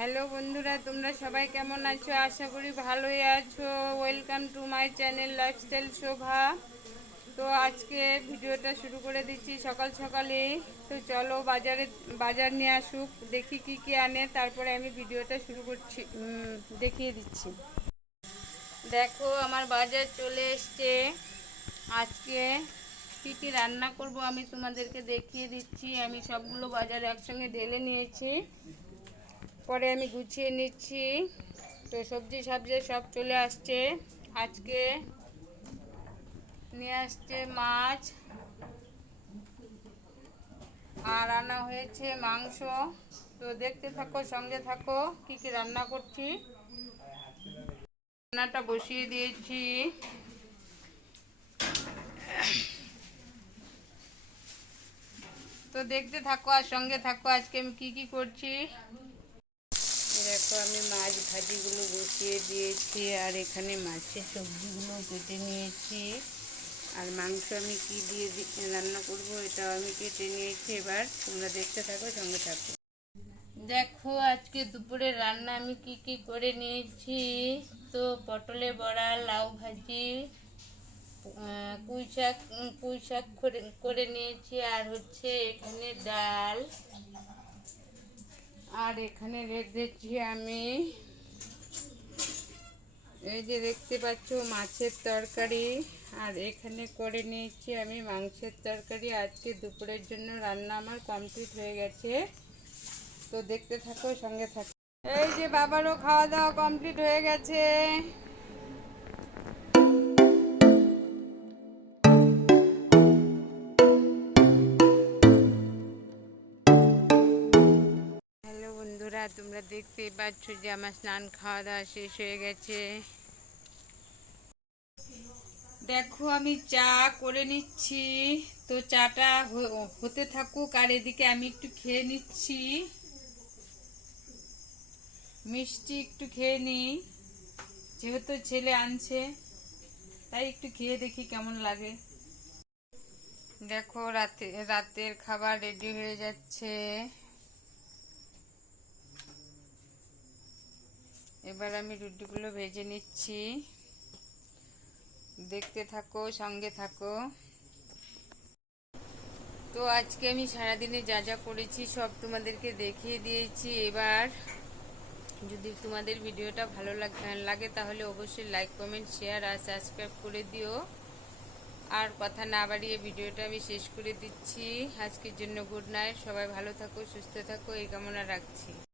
Hello বন্ধুরা, তোমরা সবাই কেমন আছো? আশা করি ভালোই আছো। Welcome to my channel lifestyle Shobha. তো আজকে ভিডিওটা শুরু করে দিচ্ছি সকাল সকালে। তো চলো বাজার নিয়ে আসুক, দেখি কি কি আনে, তারপরে আমি ভিডিওটা শুরু করছি, দেখিয়ে দিচ্ছি। দেখো আমার বাজার চলে এসছে। আজকে কী কী রান্না করব আমি তোমাদেরকে দেখিয়ে দিচ্ছি। আমি সবগুলো বাজার একসঙ্গে ঢেলে নিয়েছি, পরে আমি গুছিয়ে নিচ্ছি। তো সবজি সব চলে আসছে। আজকে নিয়ে আসছে মাছ, আর আনা হয়েছে মাংস। তো দেখতে থাকো, সঙ্গে থাকো কি কি রান্না করছি। রান্নাটা বসিয়ে দিয়েছি। তো দেখতে থাকো আর সঙ্গে থাকো আজকে আমি কি কি করছি। দেখো আমি মাছ ভাজিগুলো বসিয়ে দিয়েছি, আর এখানে মাছের সবজিগুলো কেটে নিয়েছি, আর মাংস আমি কি দিয়ে রান্না করব এটাও আমি কেটে নিয়েছি। এবার তোমরা দেখতে থাকো, সঙ্গে থাকো। দেখো আজকে দুপুরে রান্না আমি কি কি করে নিয়েছি। তো পটলের বড়া, লাউ ভাজি, পুঁই শাক করে নিয়েছি, আর হচ্ছে এখানে ডাল, আর এখানে রেখেছি আমি এই যে দেখতে পাচ্ছ মাছের তরকারি, আর এখানে করে নিয়েছি আমি মাংসের তরকারি। আজকে দুপুরের জন্য রান্না আমার কমপ্লিট হয়ে গেছে। তো দেখতে থাকো, সঙ্গে থাকো। এই যে বাবারও খাওয়া দাওয়া কমপ্লিট হয়ে গেছে। হ্যালো বন্ধুরা, তোমরা দেখতেই পাচ্ছ যে আমার স্নান খাওয়া দাওয়া শেষ হয়ে গেছে। দেখো আমি চা করে নিচ্ছি। তো চাটা হতে থাকুক, আর এদিকে আমি একটু খেয়ে নিচ্ছি, মিষ্টি একটু খেয়ে নিই, যেহেতু ছেলে আনছে তাই একটু খেয়ে দেখি কেমন লাগে। দেখো রাতের খাবার রেডি হয়ে যাচ্ছে। এবার আমি রুটিগুলো ভেজে নিচ্ছি, দেখতে থাকো, সঙ্গে থাকো। তো আজকে আমি সারাদিনে যা যা করেছি সব তোমাদেরকে দেখিয়ে দিয়েছি। এবার যদি তোমাদের ভিডিওটা ভালো লাগে তাহলে অবশ্যই লাইক, কমেন্ট, শেয়ার আর সাবস্ক্রাইব করে দিও। আর কথা না বাড়িয়ে ভিডিওটা আমি শেষ করে দিচ্ছি। আজকের জন্য গুড নাইট। সবাই ভালো থাকো, সুস্থ থাকো, এই কামনা রাখছি।